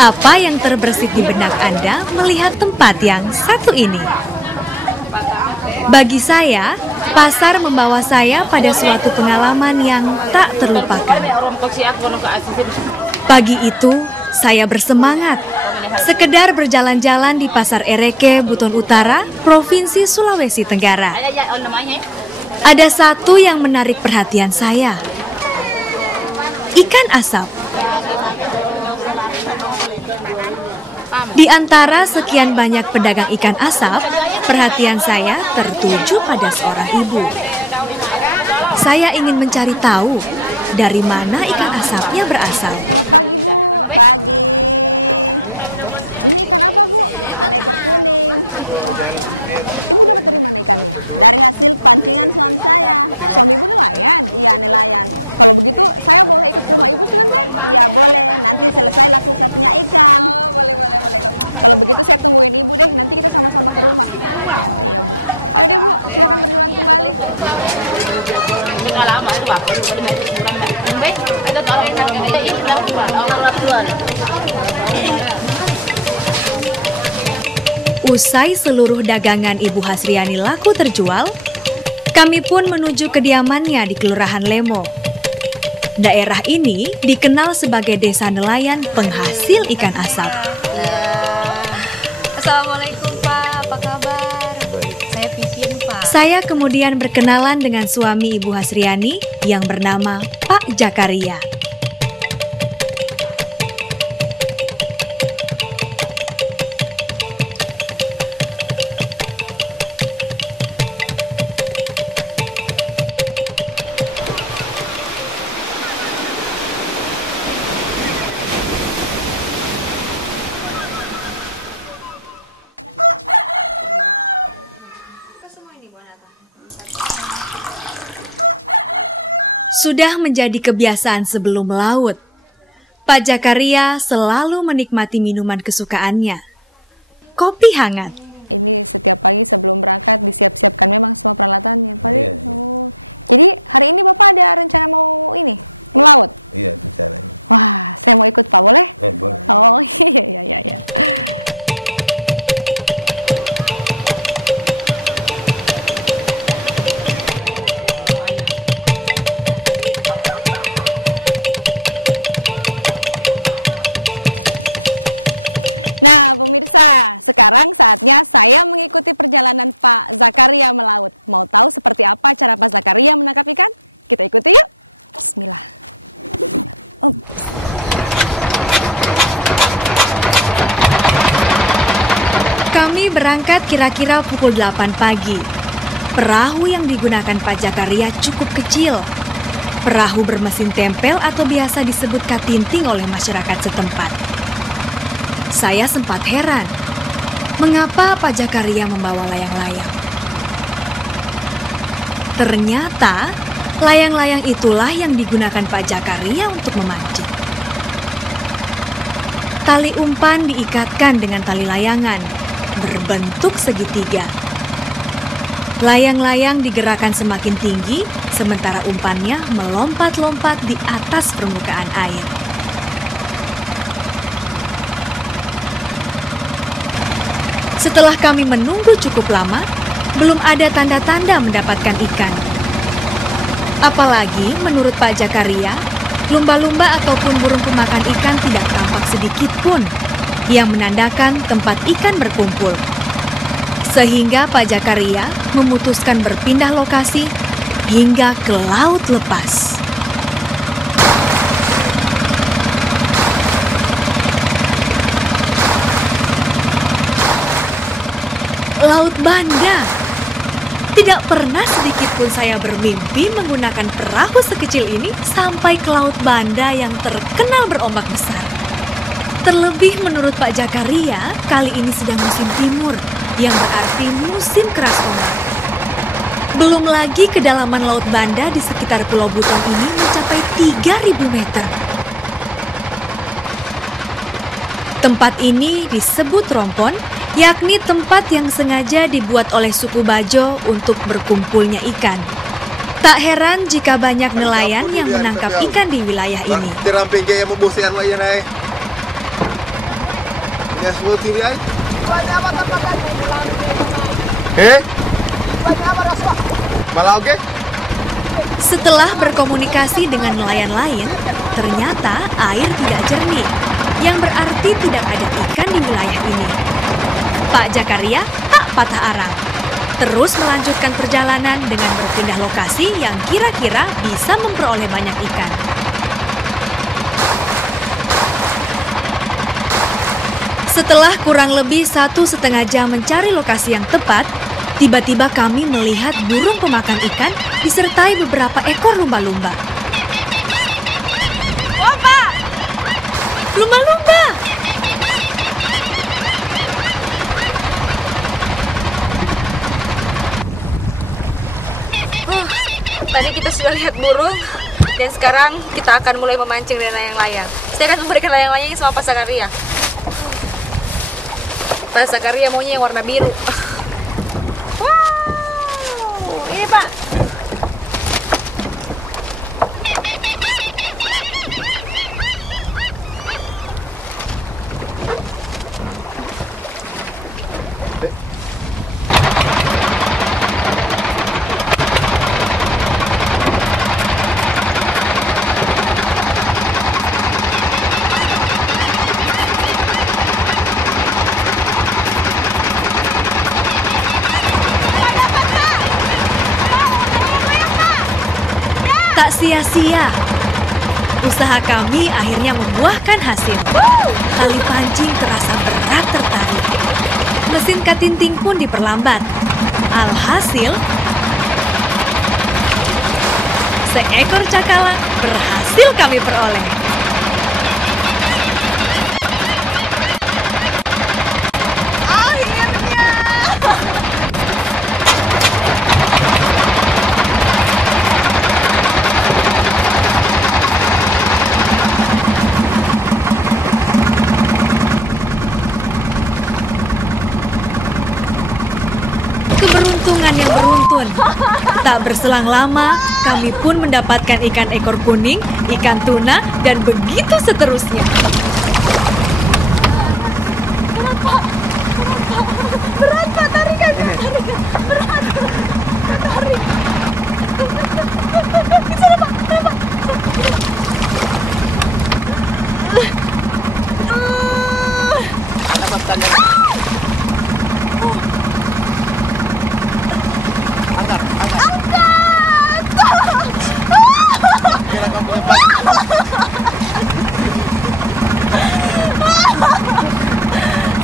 Apa yang terbersit di benak Anda melihat tempat yang satu ini? Bagi saya, pasar membawa saya pada suatu pengalaman yang tak terlupakan. Pagi itu, saya bersemangat. Sekedar berjalan-jalan di Pasar Ereke, Buton Utara, Provinsi Sulawesi Tenggara. Ada satu yang menarik perhatian saya. Ikan asap. Di antara sekian banyak pedagang ikan asap, perhatian saya tertuju pada seorang ibu. Saya ingin mencari tahu dari mana ikan asapnya berasal. Usai seluruh dagangan Ibu Hasriani laku terjual, kami pun menuju kediamannya di Kelurahan Lemo. Daerah ini dikenal sebagai desa nelayan penghasil ikan asap. Assalamualaikum Pak, apa kabar? Saya Pipin Pak. Saya kemudian berkenalan dengan suami Ibu Hasriani yang bernama Pak Jakaria. Sudah menjadi kebiasaan sebelum melaut, Pak Jakaria selalu menikmati minuman kesukaannya, kopi hangat. Kami berangkat kira-kira pukul 8 pagi. Perahu yang digunakan Pak Jakaria cukup kecil. Perahu bermesin tempel atau biasa disebut katinting oleh masyarakat setempat. Saya sempat heran, mengapa Pak Jakaria membawa layang-layang? Ternyata, layang-layang itulah yang digunakan Pak Jakaria untuk memancing. Tali umpan diikatkan dengan tali layangan berbentuk segitiga. Layang-layang digerakkan semakin tinggi, sementara umpannya melompat-lompat di atas permukaan air. Setelah kami menunggu cukup lama, belum ada tanda-tanda mendapatkan ikan. Apalagi menurut Pak Jakaria, lumba-lumba ataupun burung pemakan ikan tidak tampak sedikit pun, yang menandakan tempat ikan berkumpul. Sehingga Pak Jakaria memutuskan berpindah lokasi hingga ke laut lepas. Laut Banda. Tidak pernah sedikit pun saya bermimpi menggunakan perahu sekecil ini sampai ke Laut Banda yang terkenal berombak besar. Terlebih menurut Pak Jakaria, kali ini sedang musim timur, yang berarti musim keras ombak. Belum lagi kedalaman Laut Banda di sekitar Pulau Buton ini mencapai 3.000 meter. Tempat ini disebut Rompon, yakni tempat yang sengaja dibuat oleh suku Bajo untuk berkumpulnya ikan. Tak heran jika banyak nelayan yang menangkap ikan di wilayah ini. Tiramping kayak mau bosan lo ya nai. Ya semua tiri ay. Malah oke? Setelah berkomunikasi dengan nelayan lain, ternyata air tidak jernih, yang berarti tidak ada ikan di wilayah ini. Pak Jakaria tak patah arang, terus melanjutkan perjalanan dengan berpindah lokasi yang kira-kira bisa memperoleh banyak ikan. Setelah kurang lebih 1,5 jam mencari lokasi yang tepat, tiba-tiba kami melihat burung pemakan ikan disertai beberapa ekor lumba-lumba. Oh, Pak! Lumba-lumba! Tadi kita sudah lihat burung, dan sekarang kita akan mulai memancing dengan layang-layang. Saya akan memberikan layang-layang sama Pak Zakaria. Pak Zakaria maunya yang warna biru. Wow, ini Pak. Tak sia-sia, usaha kami akhirnya membuahkan hasil. Tali pancing terasa berat tertarik. Mesin katinting pun diperlambat. Alhasil, seekor cakalang berhasil kami peroleh. Keberuntungan yang beruntun. Tak berselang lama, kami pun mendapatkan ikan ekor kuning, ikan tuna, dan begitu seterusnya. Berat Pak, tarikan. Berat. Tarik. Sana Pak, Pak.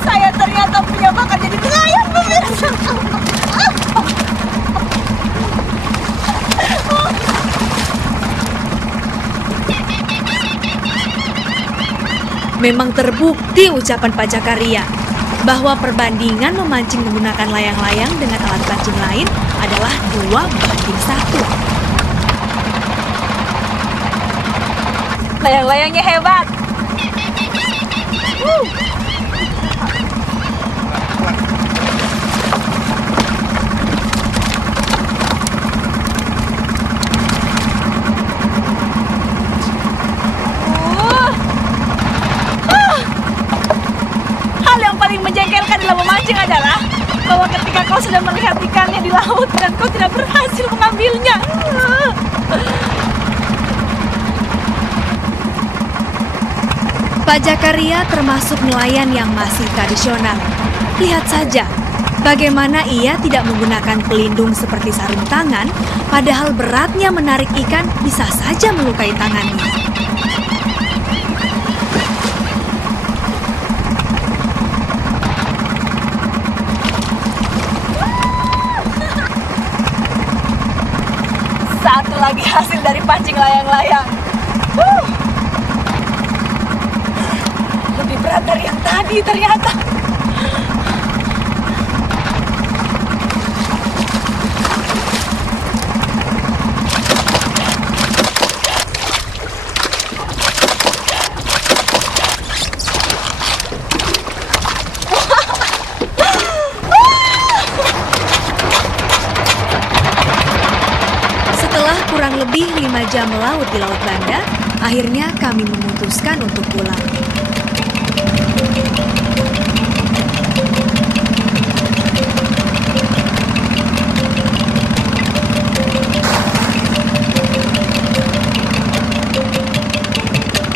Saya ternyata punya bakat jadi nelayan, pemirsa. Memang terbukti ucapan Pak Jakaria bahwa perbandingan memancing menggunakan layang-layang dengan alat pancing lain adalah 2:1. Layang-layangnya hebat. Hal yang paling menjengkelkan dalam memancing adalah bahwa ketika kau sudah melihat ikannya di laut dan kau tidak berhasil mengambilnya. Pak Jakaria termasuk nelayan yang masih tradisional. Lihat saja, bagaimana ia tidak menggunakan pelindung seperti sarung tangan, padahal beratnya menarik ikan bisa saja melukai tangannya. Satu lagi hasil dari pancing layang-layang. Lebih berat dari yang tadi ternyata. Setelah melaut di Laut Banda, akhirnya kami memutuskan untuk pulang.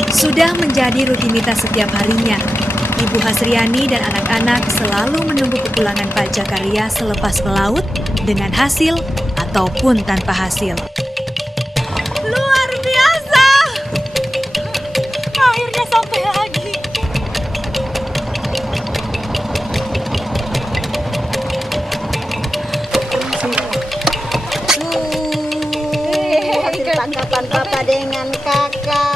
Sudah menjadi rutinitas setiap harinya, Ibu Hasriani dan anak-anak selalu menunggu kepulangan Pak Jakaria selepas melaut dengan hasil ataupun tanpa hasil. Luar biasa! Akhirnya sampai lagi. Hasil tangkapan papa dengan kakak.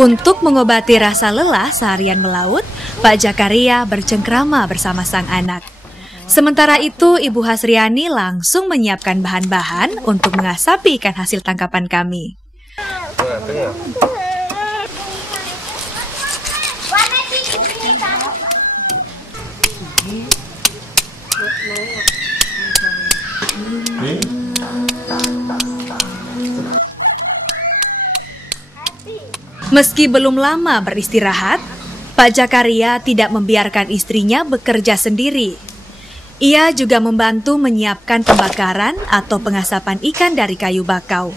Untuk mengobati rasa lelah seharian melaut, Pak Jakaria bercengkrama bersama sang anak. Sementara itu, Ibu Hasriani langsung menyiapkan bahan-bahan untuk mengasapi ikan hasil tangkapan kami. Meski belum lama beristirahat, Pak Jakaria tidak membiarkan istrinya bekerja sendiri. Ia juga membantu menyiapkan pembakaran atau pengasapan ikan dari kayu bakau.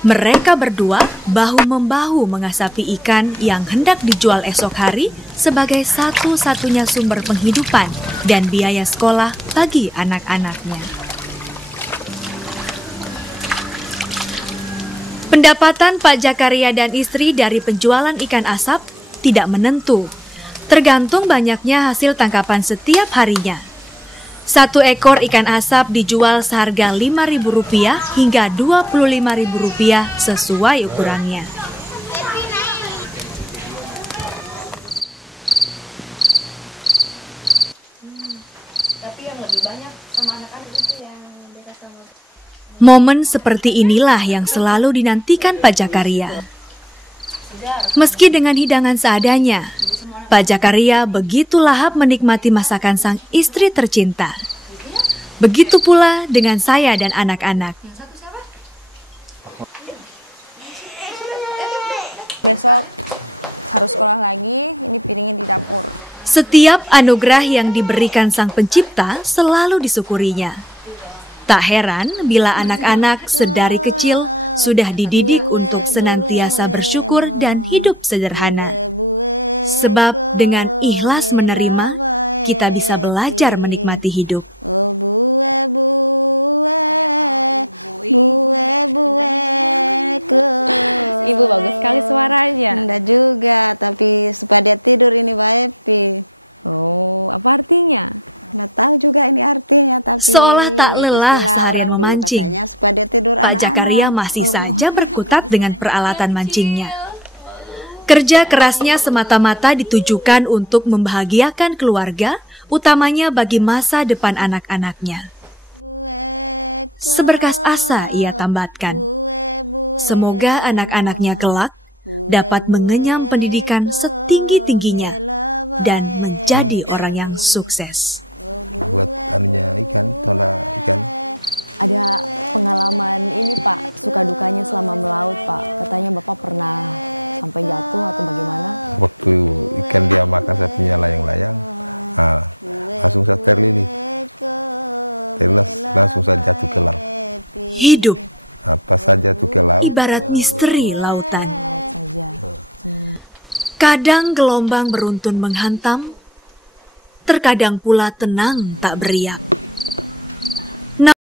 Mereka berdua bahu-membahu mengasapi ikan yang hendak dijual esok hari sebagai satu-satunya sumber penghidupan dan biaya sekolah bagi anak-anaknya. Pendapatan Pak Jakaria dan istri dari penjualan ikan asap tidak menentu, tergantung banyaknya hasil tangkapan setiap harinya. 1 ekor ikan asap dijual seharga Rp5.000 hingga Rp25.000 sesuai ukurannya. Tapi yang lebih banyak sama anak-anak itu yang mereka sama. Momen seperti inilah yang selalu dinantikan Pak Jakaria. Meski dengan hidangan seadanya, Pak Jakaria begitu lahap menikmati masakan sang istri tercinta. Begitu pula dengan saya dan anak-anak. Setiap anugerah yang diberikan Sang Pencipta selalu disyukurinya. Tak heran bila anak-anak sedari kecil sudah dididik untuk senantiasa bersyukur dan hidup sederhana. Sebab dengan ikhlas menerima, kita bisa belajar menikmati hidup. Seolah tak lelah seharian memancing, Pak Jakaria masih saja berkutat dengan peralatan mancingnya. Kerja kerasnya semata-mata ditujukan untuk membahagiakan keluarga, utamanya bagi masa depan anak-anaknya. Seberkas asa ia tambatkan. Semoga anak-anaknya kelak dapat mengenyam pendidikan setinggi-tingginya dan menjadi orang yang sukses. Hidup ibarat misteri lautan. Kadang gelombang beruntun menghantam, terkadang pula tenang tak beriak.